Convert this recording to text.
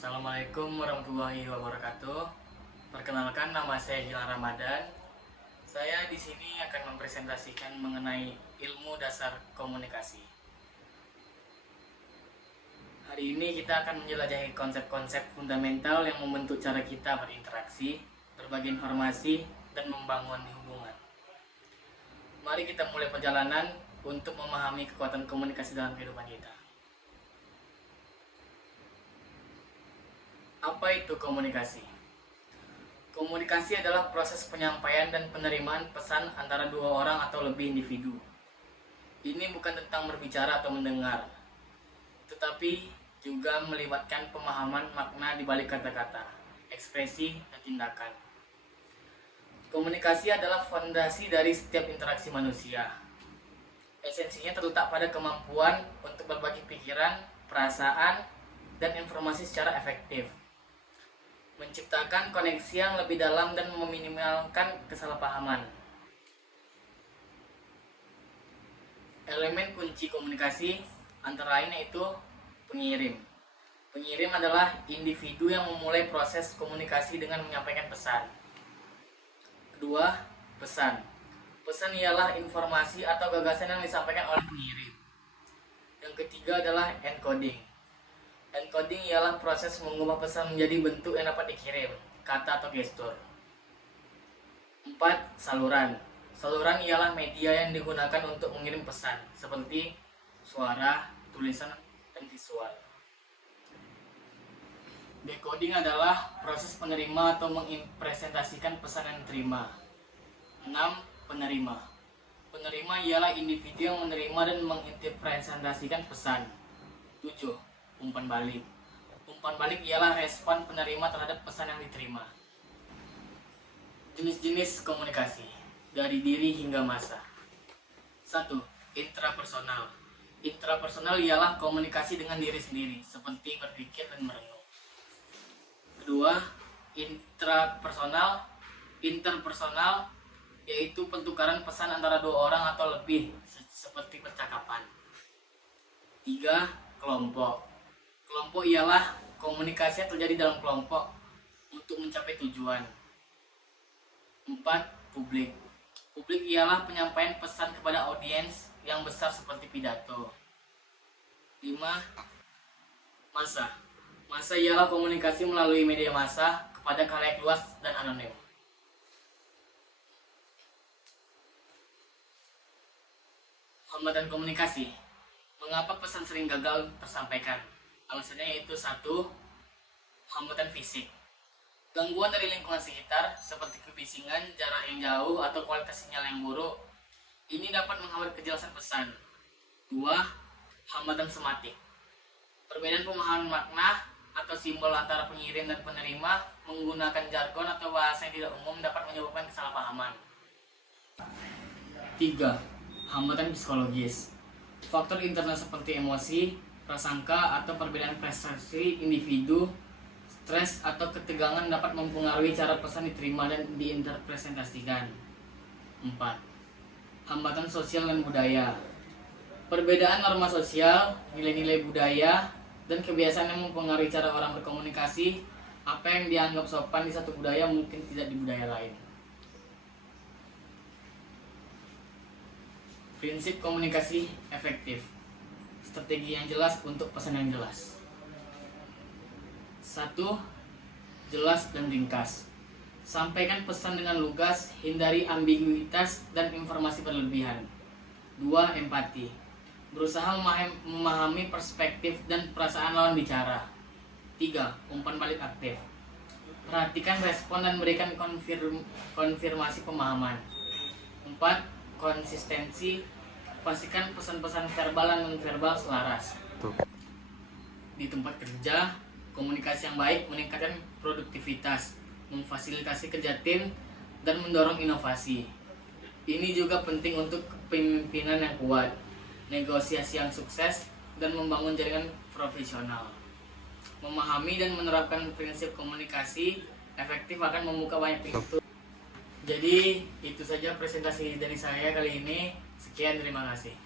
Assalamualaikum warahmatullahi wabarakatuh. Perkenalkan, nama saya Gilang Ramadan. Saya di sini akan mempresentasikan mengenai ilmu dasar komunikasi. Hari ini kita akan menjelajahi konsep-konsep fundamental yang membentuk cara kita berinteraksi, berbagi informasi, dan membangun hubungan. Mari kita mulai perjalanan untuk memahami kekuatan komunikasi dalam kehidupan kita. Apa itu komunikasi? Komunikasi adalah proses penyampaian dan penerimaan pesan antara dua orang atau lebih individu. Ini bukan tentang berbicara atau mendengar, tetapi juga melibatkan pemahaman makna di balik kata-kata, ekspresi, dan tindakan. Komunikasi adalah fondasi dari setiap interaksi manusia. Esensinya terletak pada kemampuan untuk berbagi pikiran, perasaan, dan informasi secara efektif, menciptakan koneksi yang lebih dalam dan meminimalkan kesalahpahaman. Elemen kunci komunikasi antara lain yaitu pengirim. Pengirim adalah individu yang memulai proses komunikasi dengan menyampaikan pesan. Kedua, pesan. Pesan ialah informasi atau gagasan yang disampaikan oleh pengirim. Yang ketiga adalah encoding. Encoding ialah proses mengubah pesan menjadi bentuk yang dapat dikirim, kata atau gestur. 4. Saluran. Saluran ialah media yang digunakan untuk mengirim pesan, seperti suara, tulisan, dan visual. Decoding adalah proses penerima atau mengipresentasikan pesan yang diterima. 6. Penerima. Penerima ialah individu yang menerima dan menginterpretasikan pesan. 7. Umpan balik. Umpan balik ialah respon penerima terhadap pesan yang diterima. Jenis-jenis komunikasi dari diri hingga massa. 1. Intrapersonal. Intrapersonal ialah komunikasi dengan diri sendiri, seperti berpikir dan merenung. Kedua, intrapersonal. Interpersonal yaitu pertukaran pesan antara dua orang atau lebih, seperti percakapan. 3. Kelompok. Kelompok ialah komunikasi yang terjadi dalam kelompok untuk mencapai tujuan. 4. Publik. Publik ialah penyampaian pesan kepada audiens yang besar seperti pidato. 5. Massa. Massa ialah komunikasi melalui media massa kepada khalayak luas dan anonim. Hambatan komunikasi. Mengapa pesan sering gagal tersampaikan? Alasannya yaitu 1. Hambatan fisik. Gangguan dari lingkungan sekitar seperti kebisingan, jarak yang jauh, atau kualitas sinyal yang buruk. Ini dapat menghambat kejelasan pesan. 2. Hambatan sematik. Perbedaan pemahaman makna atau simbol antara pengirim dan penerima menggunakan jargon atau bahasa yang tidak umum dapat menyebabkan kesalahpahaman. 3. Hambatan psikologis. Faktor internal seperti emosi, prasangka, atau perbedaan persepsi individu, stres, atau ketegangan dapat mempengaruhi cara pesan diterima dan diinterpretasikan. 4. Hambatan sosial dan budaya. Perbedaan norma sosial, nilai-nilai budaya, dan kebiasaan yang mempengaruhi cara orang berkomunikasi. Apa yang dianggap sopan di satu budaya mungkin tidak di budaya lain. Prinsip komunikasi efektif. Strategi yang jelas untuk pesan yang jelas. 1. Jelas dan ringkas. Sampaikan pesan dengan lugas, hindari ambiguitas dan informasi berlebihan. 2. Empati. Berusaha memahami perspektif dan perasaan lawan bicara. 3. Umpan balik aktif. Perhatikan respon dan berikan konfirmasi pemahaman. 4. Konsistensi. Pastikan pesan-pesan verbal dan non-verbal selaras. Di tempat kerja, komunikasi yang baik meningkatkan produktivitas, memfasilitasi kerja tim, dan mendorong inovasi. Ini juga penting untuk kepemimpinan yang kuat, negosiasi yang sukses, dan membangun jaringan profesional. Memahami dan menerapkan prinsip komunikasi efektif akan membuka banyak pintu. Jadi itu saja presentasi dari saya kali ini. Sekian, terima kasih.